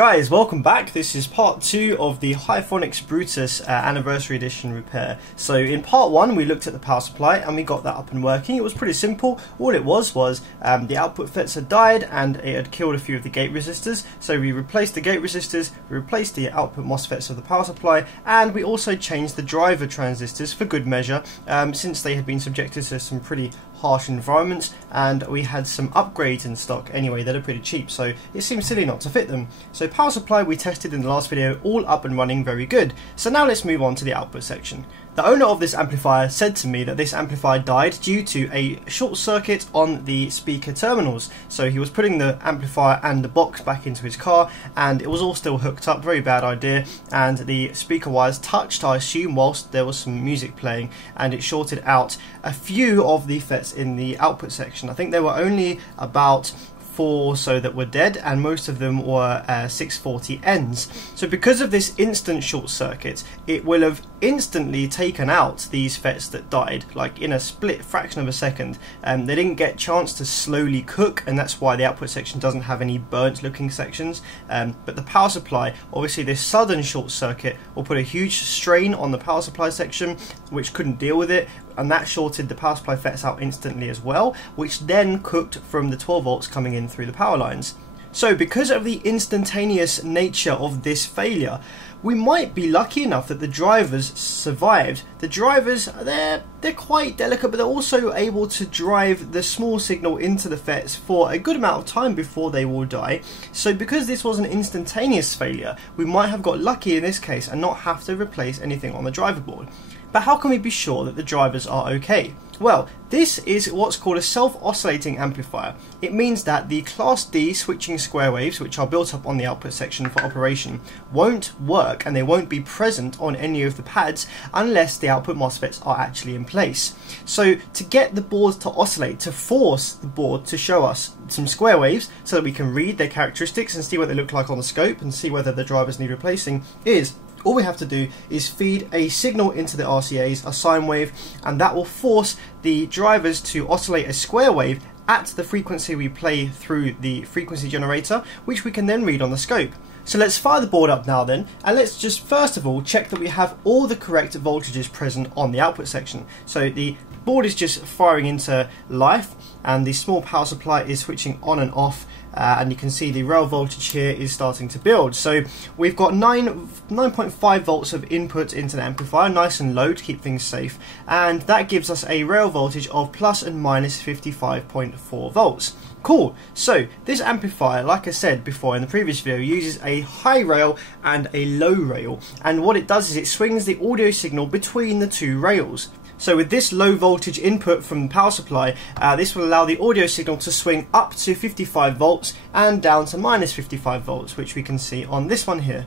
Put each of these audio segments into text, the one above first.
Guys, welcome back. This is part 2 of the Hifonics Brutus Anniversary Edition repair. So in part 1 we looked at the power supply and we got that up and working. It was pretty simple. All it was the output FETs had died and it had killed a few of the gate resistors. So we replaced the gate resistors, we replaced the output MOSFETs of the power supply, and we also changed the driver transistors for good measure, since they had been subjected to some pretty harsh environments, and we had some upgrades in stock anyway that are pretty cheap, so it seems silly not to fit them. So power supply we tested in the last video, all up and running very good. So now let's move on to the output section. The owner of this amplifier said to me that this amplifier died due to a short circuit on the speaker terminals. So he was putting the amplifier and the box back into his car and it was all still hooked up, very bad idea, and the speaker wires touched, I assume, whilst there was some music playing, and it shorted out a few of the FETs in the output section. I think there were only about 4 or so that were dead, and most of them were 640Ns. So because of this instant short circuit, it will have instantly taken out these FETs that died, like in a split fraction of a second. They didn't get a chance to slowly cook, and that's why the output section doesn't have any burnt looking sections. But the power supply, obviously this sudden short circuit will put a huge strain on the power supply section, which couldn't deal with it, and that shorted the power supply FETs out instantly as well, which then cooked from the 12 volts coming in through the power lines. So because of the instantaneous nature of this failure, we might be lucky enough that the drivers survived. The drivers, they're quite delicate, but they're also able to drive the small signal into the FETs for a good amount of time before they will die. So because this was an instantaneous failure, we might have got lucky in this case and not have to replace anything on the driver board. But how can we be sure that the drivers are okay? Well, this is what's called a self-oscillating amplifier. It means that the Class D switching square waves, which are built up on the output section for operation, won't work and they won't be present on any of the pads unless the output MOSFETs are actually in place. So to get the board to oscillate, to force the board to show us some square waves so that we can read their characteristics and see what they look like on the scope and see whether the drivers need replacing, all we have to do is feed a signal into the RCAs, a sine wave, and that will force the drivers to oscillate a square wave at the frequency we play through the frequency generator, which we can then read on the scope. So let's fire the board up now then, and let's just first of all check that we have all the correct voltages present on the output section. So the board is just firing into life and the small power supply is switching on and off, and you can see the rail voltage here is starting to build. So we've got 9.5 volts of input into the amplifier, nice and low to keep things safe, and that gives us a rail voltage of plus and minus 55.4 volts. Cool. So this amplifier, like I said before in the previous video, uses a high rail and a low rail, and what it does is it swings the audio signal between the two rails. So with this low voltage input from the power supply, this will allow the audio signal to swing up to 55 volts and down to minus 55 volts, which we can see on this one here.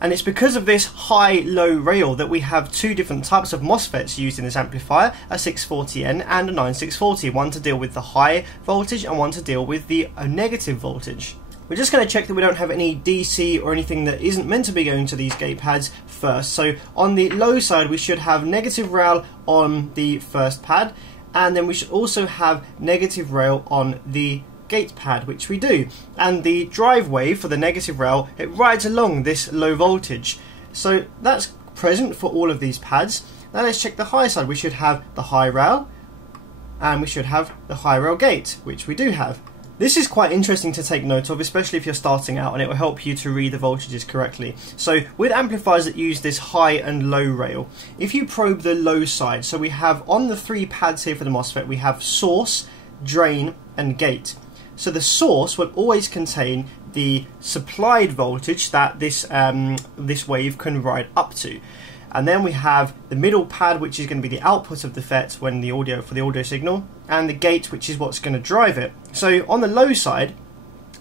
And it's because of this high-low rail that we have two different types of MOSFETs used in this amplifier, a 640N and a 9640, one to deal with the high voltage and one to deal with the negative voltage. We're just going to check that we don't have any DC or anything that isn't meant to be going to these gate pads first. So on the low side we should have negative rail on the first pad, and then we should also have negative rail on the gate pad, which we do. And the drive wave for the negative rail, it rides along this low voltage. So that's present for all of these pads. Now let's check the high side. We should have the high rail and we should have the high rail gate, which we do have. This is quite interesting to take note of, especially if you're starting out, and it will help you to read the voltages correctly. So with amplifiers that use this high and low rail, if you probe the low side, so we have on the 3 pads here for the MOSFET, we have source, drain and gate. So the source will always contain the supplied voltage that this wave can ride up to. And then we have the middle pad, which is going to be the output of the FET when the audio for the audio signal, and the gate, which is what's going to drive it. So on the low side,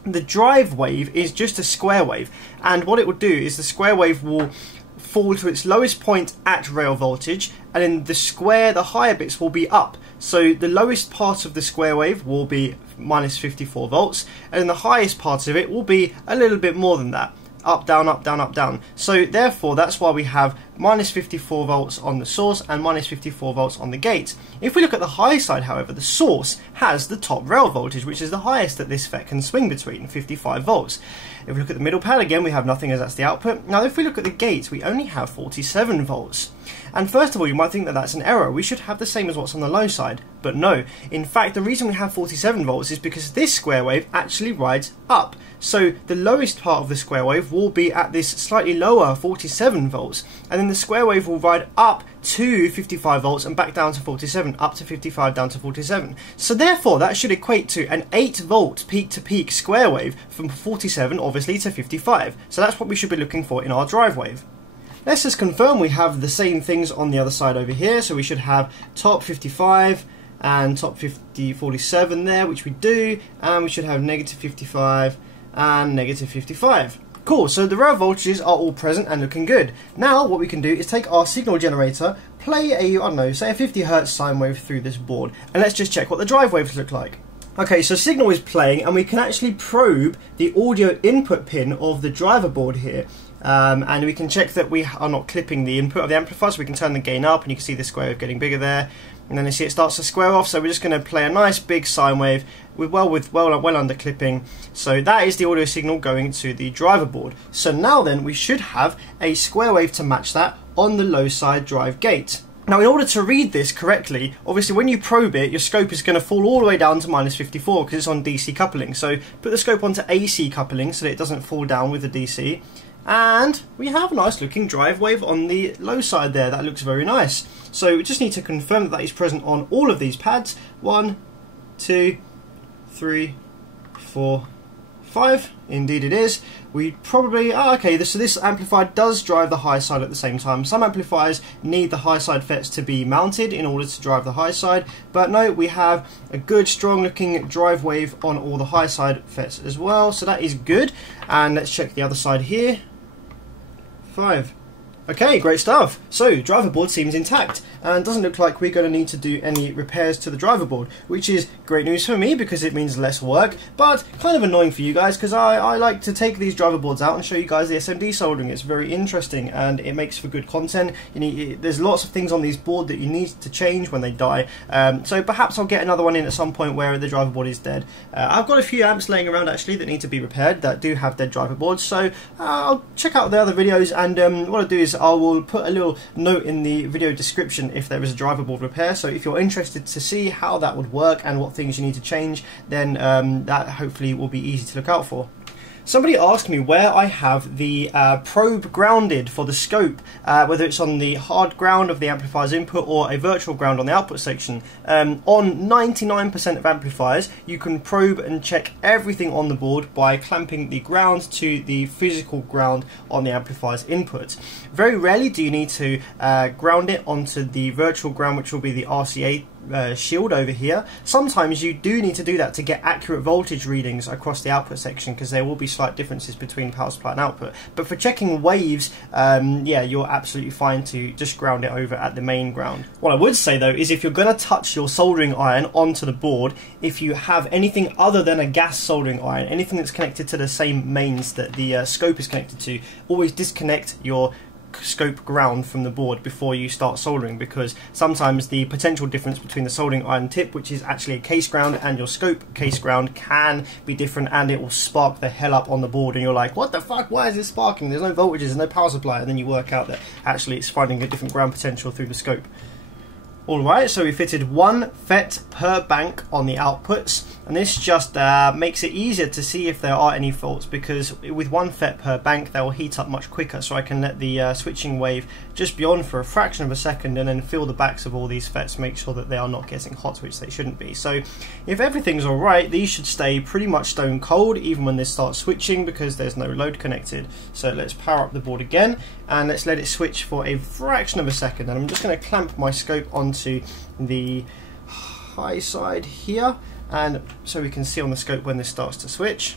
the drive wave is just a square wave, and what it will do is the square wave will fall to its lowest point at rail voltage, and in the square, the higher bits will be up. So the lowest part of the square wave will be minus 54 volts, and then the highest part of it will be a little bit more than that. up, down, up, down, up, down. So therefore that's why we have minus 54 volts on the source and minus 54 volts on the gate. If we look at the high side, however, the source has the top rail voltage, which is the highest that this FET can swing between, 55 volts. If we look at the middle pad, again, we have nothing as that's the output. Now, if we look at the gate, we only have 47 volts. And first of all, you might think that that's an error. We should have the same as what's on the low side. But no. In fact, the reason we have 47 volts is because this square wave actually rides up. So the lowest part of the square wave will be at this slightly lower 47 volts. And then the square wave will ride up to 55 volts and back down to 47, up to 55, down to 47. So therefore, that should equate to an 8 volt peak-to-peak square wave from 47, obviously, to 55. So that's what we should be looking for in our drive wave. Let's just confirm we have the same things on the other side over here. So we should have top 55 and top 47 there, which we do. And we should have negative 55 and negative 55. Cool, so the rail voltages are all present and looking good. Now what we can do is take our signal generator, play a, I don't know, say a 50 Hz sine wave through this board, and let's just check what the drive waves look like. Okay, so signal is playing and we can actually probe the audio input pin of the driver board here. And we can check that we are not clipping the input of the amplifier, so we can turn the gain up and you can see the square wave getting bigger there. And then you see it starts to square off, so we're just going to play a nice big sine wave with well under clipping. So that is the audio signal going to the driver board. So now then we should have a square wave to match that on the low side drive gate. Now in order to read this correctly, obviously when you probe it, your scope is going to fall all the way down to minus 54 because it's on DC coupling. So put the scope onto AC coupling so that it doesn't fall down with the DC. And we have a nice looking drive wave on the low side there. That looks very nice. So we just need to confirm that that is present on all of these pads. 1, 2, 3, 4, 5. Indeed it is. We probably, okay, so this amplifier does drive the high side at the same time. Some amplifiers need the high side FETs to be mounted in order to drive the high side, but no, we have a good strong looking drive wave on all the high side FETs as well, so that is good. And let's check the other side here. 5. Okay, great stuff. So, driver board seems intact and doesn't look like we're going to need to do any repairs to the driver board, which is great news for me because it means less work, but kind of annoying for you guys because I like to take these driver boards out and show you guys the SMD soldering. It's very interesting and it makes for good content. There's lots of things on these boards that you need to change when they die, so perhaps I'll get another one in at some point where the driver board is dead. I've got a few amps laying around actually that need to be repaired that do have dead driver boards, so I'll check out the other videos, and what I'll do is I will put a little note in the video description if there is a driver board repair, so if you're interested to see how that would work and what things you need to change, then that hopefully will be easy to look out for. Somebody asked me where I have the probe grounded for the scope, whether it's on the hard ground of the amplifier's input or a virtual ground on the output section. On 99% of amplifiers, you can probe and check everything on the board by clamping the ground to the physical ground on the amplifier's input. Very rarely do you need to ground it onto the virtual ground, which will be the RCA shield over here. Sometimes you do need to do that to get accurate voltage readings across the output section because there will be slight differences between power supply and output. But for checking waves, yeah, you're absolutely fine to just ground it over at the main ground. What I would say though is if you're going to touch your soldering iron onto the board, if you have anything other than a gas soldering iron, anything that's connected to the same mains that the scope is connected to, always disconnect your scope ground from the board before you start soldering, because sometimes the potential difference between the soldering iron tip, which is actually a case ground, and your scope case ground can be different, and it will spark the hell up on the board and you're like, what the fuck, why is this sparking? There's no voltages, there's no power supply, and then you work out that actually it's finding a different ground potential through the scope. Alright, so we fitted one FET per bank on the outputs, and this just makes it easier to see if there are any faults, because with one FET per bank they will heat up much quicker, so I can let the switching wave just be on for a fraction of a second and then feel the backs of all these FETs, make sure that they are not getting hot, which they shouldn't be. So if everything's alright, these should stay pretty much stone cold even when they start switching because there's no load connected. So let's power up the board again and let's let it switch for a fraction of a second, and I'm just going to clamp my scope onto the high side here, and so we can see on the scope when this starts to switch.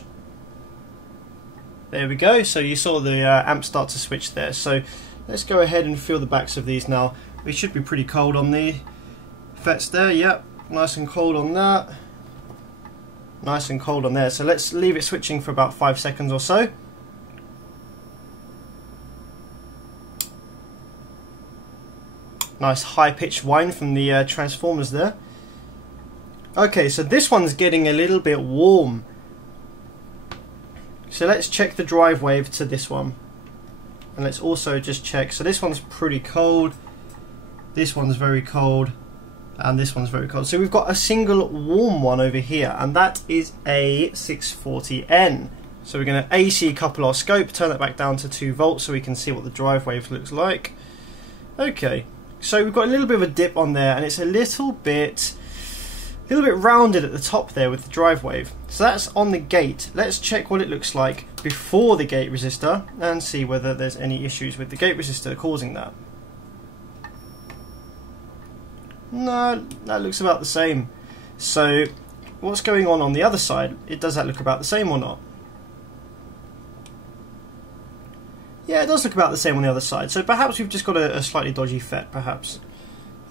There we go, so you saw the amp start to switch there. So let's go ahead and feel the backs of these now. They should be pretty cold on the FETs there, yep, nice and cold on that, nice and cold on there. So let's leave it switching for about 5 seconds or so. Nice high-pitched whine from the transformers there. Okay, so this one's getting a little bit warm. So let's check the drive wave to this one. And let's also just check. So this one's pretty cold. This one's very cold. And this one's very cold. So we've got a single warm one over here. And that is a 640N. So we're going to AC couple our scope. Turn that back down to 2 volts so we can see what the drive wave looks like. Okay. So we've got a little bit of a dip on there. And it's a little bit rounded at the top there with the drive wave. So that's on the gate. Let's check what it looks like before the gate resistor and see whether there's any issues with the gate resistor causing that. No, that looks about the same. So what's going on the other side? Does that look about the same or not? Yeah, it does look about the same on the other side. So perhaps we've just got a slightly dodgy FET, perhaps.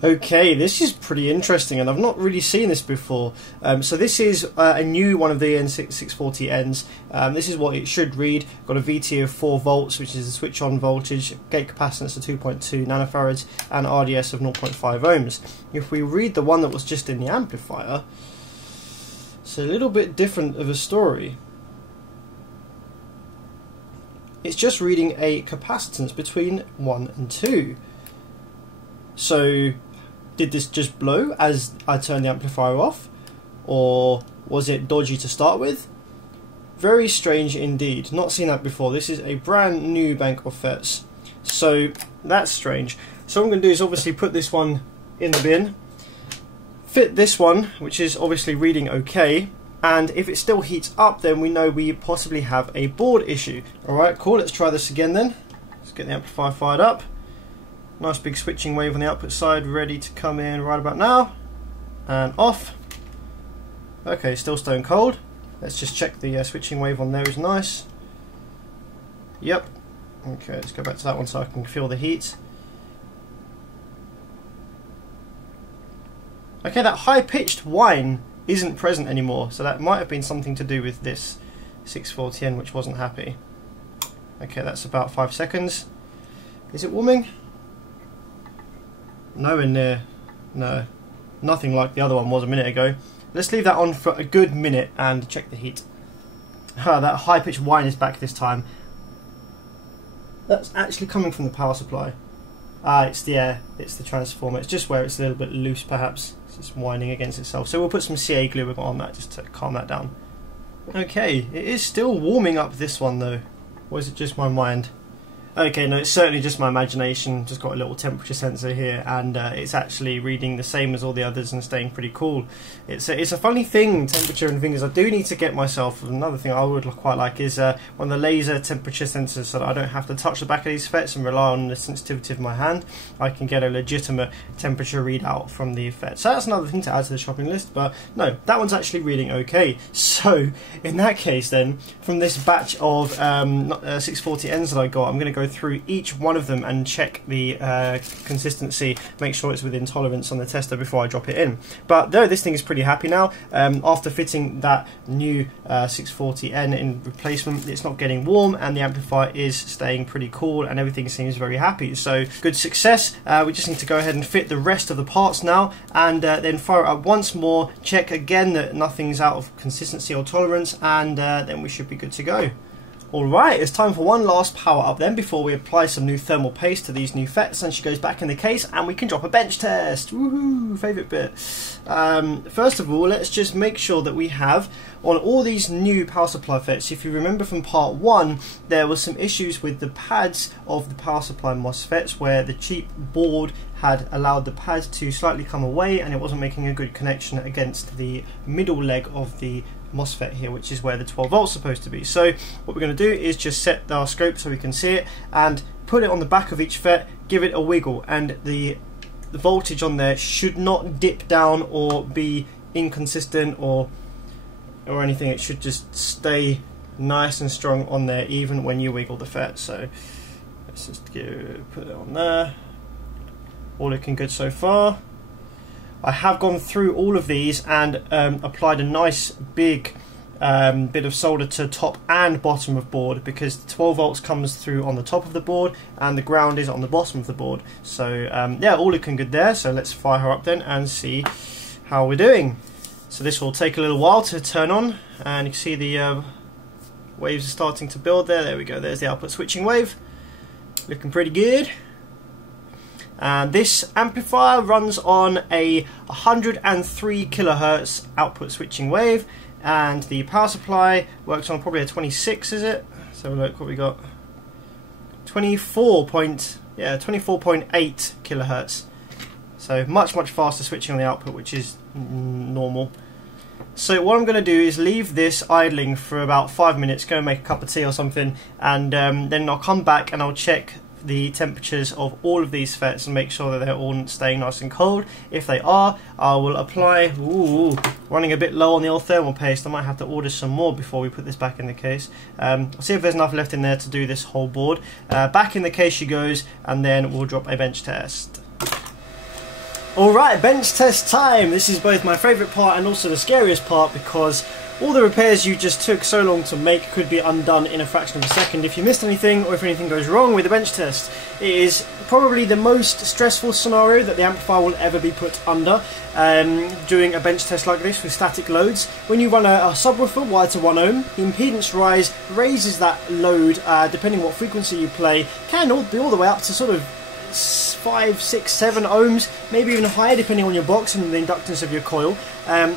Okay, this is pretty interesting, and I've not really seen this before. So this is a new one of the N640Ns. This is what it should read. Got a VT of 4 volts, which is the switch-on voltage, gate capacitance of 2.2 nanofarads, and RDS of 0.5 ohms. If we read the one that was just in the amplifier, it's a little bit different of a story. It's just reading a capacitance between 1 and 2. So did this just blow as I turned the amplifier off, or was it dodgy to start with? Very strange indeed. Not seen that before. This is a brand new bank of FETs, so that's strange. So what I'm going to do is obviously put this one in the bin, fit this one, which is obviously reading okay, and if it still heats up, then we know we possibly have a board issue. Alright, cool, let's try this again then. Let's get the amplifier fired up. Nice big switching wave on the output side, ready to come in right about now. And off. Okay, still stone cold. Let's just check the switching wave on there is nice. Yep. Okay, let's go back to that one so I can feel the heat. Okay, that high-pitched whine isn't present anymore, so that might have been something to do with this 640N, which wasn't happy. Okay, that's about 5 seconds. Is it warming? Nowhere near. No, nothing like the other one was a minute ago. Let's leave that on for a good minute and check the heat. That high-pitched whine is back this time. That's actually coming from the power supply. It's the air, it's the transformer. It's just where it's a little bit loose perhaps. It's just whining against itself. So we'll put some CA glue on that just to calm that down. Okay, it is still warming up this one though. Or is it just my mind? Okay, no, it's certainly just my imagination. Just got a little temperature sensor here, and it's actually reading the same as all the others and staying pretty cool. It's a funny thing, temperature and things. I do need to get myself, another thing I would quite like is one of the laser temperature sensors, so that I don't have to touch the back of these FETs and rely on the sensitivity of my hand. I can get a legitimate temperature readout from the FET. So that's another thing to add to the shopping list, but no, that one's actually reading okay. So in that case then, from this batch of 640Ns that I got, I'm going to go through each one of them and check the consistency, make sure it's within tolerance on the tester before I drop it in. But no, this thing is pretty happy now. After fitting that new 640N in replacement, it's not getting warm and the amplifier is staying pretty cool and everything seems very happy. So good success. We just need to go ahead and fit the rest of the parts now and then fire it up once more, check again that nothing's out of consistency or tolerance, and then we should be good to go. Alright, it's time for one last power up then before we apply some new thermal paste to these new FETs, and she goes back in the case and we can drop a bench test. Woohoo, favourite bit. First of all, let's just make sure that we have on all these new power supply FETs. If you remember from part 1, there was some issues with the pads of the power supply MOSFETs where the cheap board had allowed the pads to slightly come away and it wasn't making a good connection against the middle leg of the MOSFET here, which is where the 12 volts is supposed to be. So what we're going to do is just set our scope so we can see it and put it on the back of each FET, give it a wiggle, and the voltage on there should not dip down or be inconsistent or anything. It should just stay nice and strong on there even when you wiggle the FET. So let's just put it on there. All looking good so far. I have gone through all of these and applied a nice big bit of solder to top and bottom of board, because the 12 volts comes through on the top of the board and the ground is on the bottom of the board. So yeah, all looking good there. So let's fire her up then and see how we're doing. So this will take a little while to turn on, and you can see the waves are starting to build there. There we go, there's the output switching wave, looking pretty good. And this amplifier runs on a 103 kilohertz output switching wave, and the power supply works on probably a 26, is it? Let's have a look what we got. 24.8 kilohertz. So much faster switching on the output, which is normal. So what I'm going to do is leave this idling for about 5 minutes, go and make a cup of tea or something, and then I'll come back and I'll check the temperatures of all of these FETs and make sure that they're all staying nice and cold. If they are, I will apply, running a bit low on the old thermal paste. I might have to order some more before we put this back in the case. I'll see if there's enough left in there to do this whole board. Back in the case she goes, and then we'll drop a bench test. Alright, bench test time! This is both my favourite part and also the scariest part, because all the repairs you just took so long to make could be undone in a fraction of a second if you missed anything, or if anything goes wrong with the bench test. It is probably the most stressful scenario that the amplifier will ever be put under, doing a bench test like this with static loads. When you run a subwoofer wired to 1 ohm, the impedance rise raises that load, depending on what frequency you play, can be all the way up to sort of 5, 6, 7 ohms, maybe even higher depending on your box and the inductance of your coil.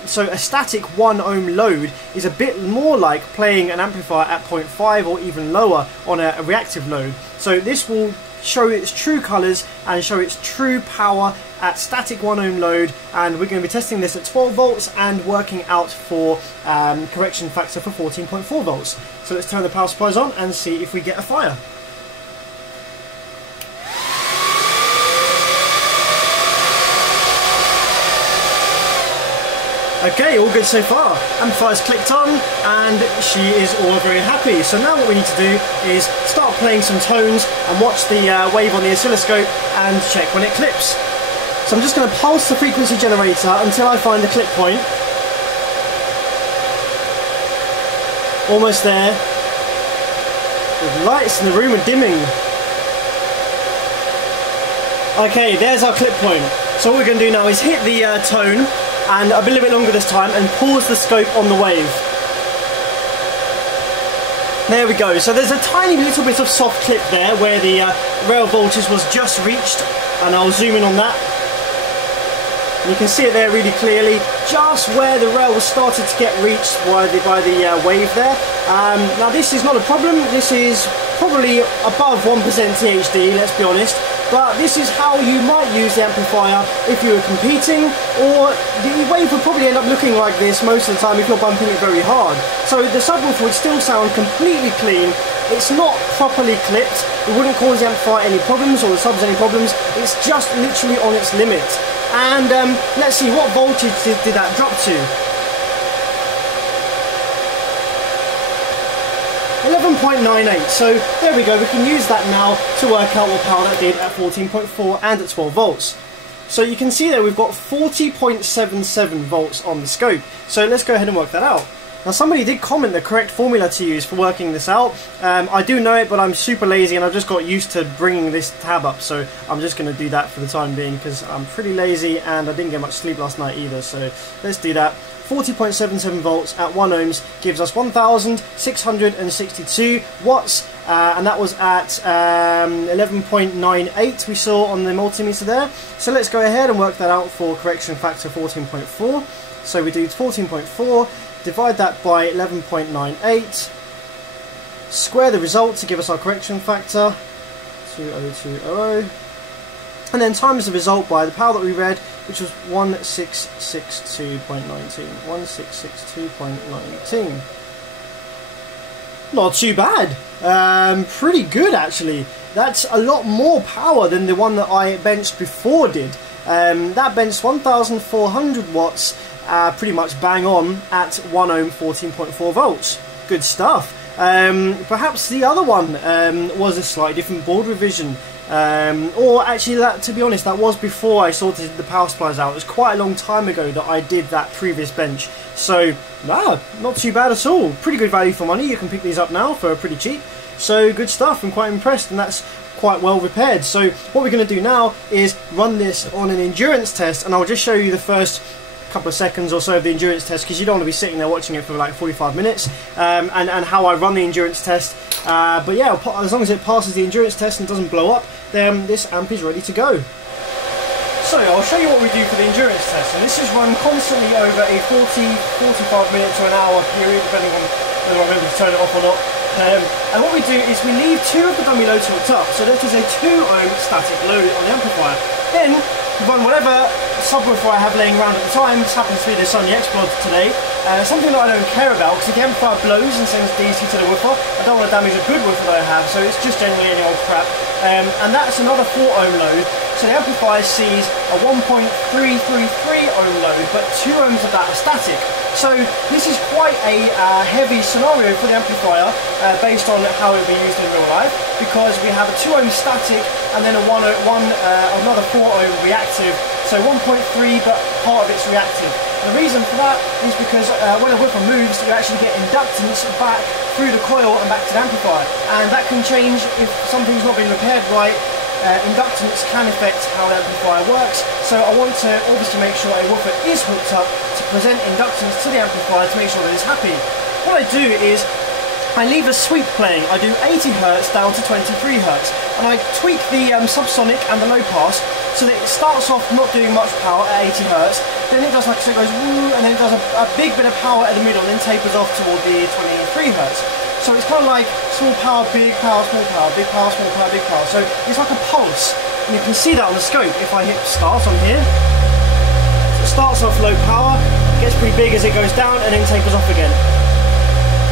So a static 1 ohm load is a bit more like playing an amplifier at 0.5 or even lower on a reactive load. So this will show its true colours and show its true power at static 1 ohm load, and we're going to be testing this at 12 volts and working out for correction factor for 14.4 volts. So let's turn the power supplies on and see if we get a fire. Okay, all good so far. Amplifier's clicked on and she is all very happy. So now what we need to do is start playing some tones and watch the wave on the oscilloscope and check when it clips. So I'm just going to pulse the frequency generator until I find the clip point. Almost there. The lights in the room are dimming. Okay, there's our clip point. So what we're going to do now is hit the tone, and a little bit longer this time, and pause the scope on the wave. There we go. So there's a tiny little bit of soft clip there where the rail voltage was just reached, and I'll zoom in on that. And you can see it there really clearly, just where the rail was started to get reached by the wave there. Now this is not a problem. This is probably above 1% THD, let's be honest. But this is how you might use the amplifier if you were competing, or the wave would probably end up looking like this most of the time if you're bumping it very hard. So the subwoofer would still sound completely clean. It's not properly clipped. It wouldn't cause the amplifier any problems or the subs any problems. It's just literally on its limit. And let's see, what voltage did that drop to? 11.98, so there we go, we can use that now to work out what power that did at 14.4 and at 12 volts. So you can see there we've got 40.77 volts on the scope, so let's go ahead and work that out. Now somebody did comment the correct formula to use for working this out. I do know it, but I'm super lazy and I've just got used to bringing this tab up, so I'm just going to do that for the time being because I'm pretty lazy and I didn't get much sleep last night either, so let's do that. 40.77 volts at 1 ohms gives us 1,662 watts, and that was at 11.98 we saw on the multimeter there. So let's go ahead and work that out for correction factor 14.4. So we do 14.4, divide that by 11.98, square the result to give us our correction factor, 20200, and then times the result by the power that we read, which was 1662.19. 1662.19. Not too bad. Pretty good actually. That's a lot more power than the one that I benched before did. That benched 1,400 watts, pretty much bang on at 1 ohm, 14.4 volts. Good stuff. Perhaps the other one was a slightly different board revision. Or actually, that, to be honest, that was before I sorted the power supplies out. It was quite a long time ago that I did that previous bench. So, wow, not too bad at all. Pretty good value for money. You can pick these up now for pretty cheap. So, good stuff. I'm quite impressed, and that's quite well repaired. So, what we're going to do now is run this on an endurance test, and I'll just show you the first couple of seconds or so of the endurance test, because you don't want to be sitting there watching it for like 45 minutes, and how I run the endurance test. But yeah, as long as it passes the endurance test and doesn't blow up, then this amp is ready to go. So I'll show you what we do for the endurance test, and this is run constantly over a 45 minute to an hour period, depending on whether I remember to turn it off or not. And what we do is we leave 2 of the dummy loads hooked up, so that is a 2 ohm static load on the amplifier. Then run whatever subwoofer I have laying around at the time. This happens to be the Sony X-Plod today. Something that I don't care about, because the amplifier blows and sends DC to the woofer. I don't want to damage a good woofer that I have, so it's just generally any old crap. And that's another 4 ohm load. So the amplifier sees a 1.333 ohm load, but 2 ohms of that are static. So this is quite a heavy scenario for the amplifier, based on how it will be used in real life, because we have a 2 ohm static and then another 4 ohm reactive. So 1.3, but part of it's reactive. And the reason for that is because when a woofer moves, you actually get inductance back through the coil and back to the amplifier, and that can change if something's not been repaired right. Inductance can affect how the amplifier works, so I want to obviously make sure a woofer is hooked up to present inductance to the amplifier to make sure that it's happy. What I do is I leave a sweep playing. I do 80 Hz down to 23 Hz, and I tweak the subsonic and the low pass so that it starts off not doing much power at 80 Hz, then it does like so, it goes woo, and then it does a big bit of power at the middle, and then tapers off toward the 23 Hz. So it's kind of like small power, big power, small power, big power, small power, big power. So it's like a pulse, and you can see that on the scope. If I hit start on here, so it starts off low power, gets pretty big as it goes down, and then tapers off again.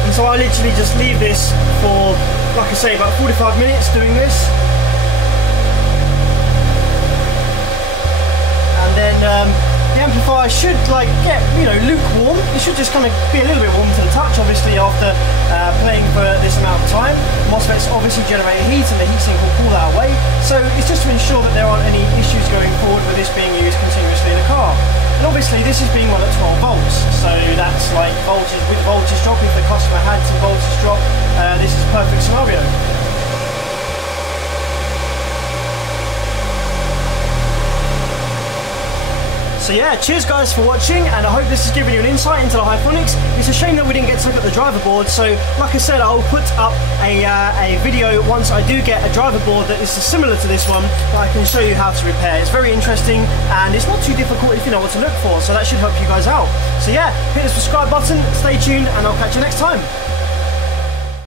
And so I literally just leave this for, like I say, about 45 minutes doing this. And then the amplifier should like get, lukewarm. It should just kind of be a little bit warm to the touch, obviously, after playing for this amount of time. MOSFETs obviously generate heat, and the heatsink will pull that away. So it's just to ensure that there aren't any issues going forward with this being used continuously in the car. And obviously this is being run at 12 volts, so that's like voltage, with voltage drop, if the customer had some voltage drop, this is a perfect scenario. So yeah, cheers guys for watching, and I hope this has given you an insight into the Hifonics. It's a shame that we didn't get to look at the driver board, so like I said, I'll put up a video once I do get a driver board that is similar to this one, that I can show you how to repair. It's very interesting, and it's not too difficult if you know what to look for, so that should help you guys out. So yeah, hit the subscribe button, stay tuned, and I'll catch you next time.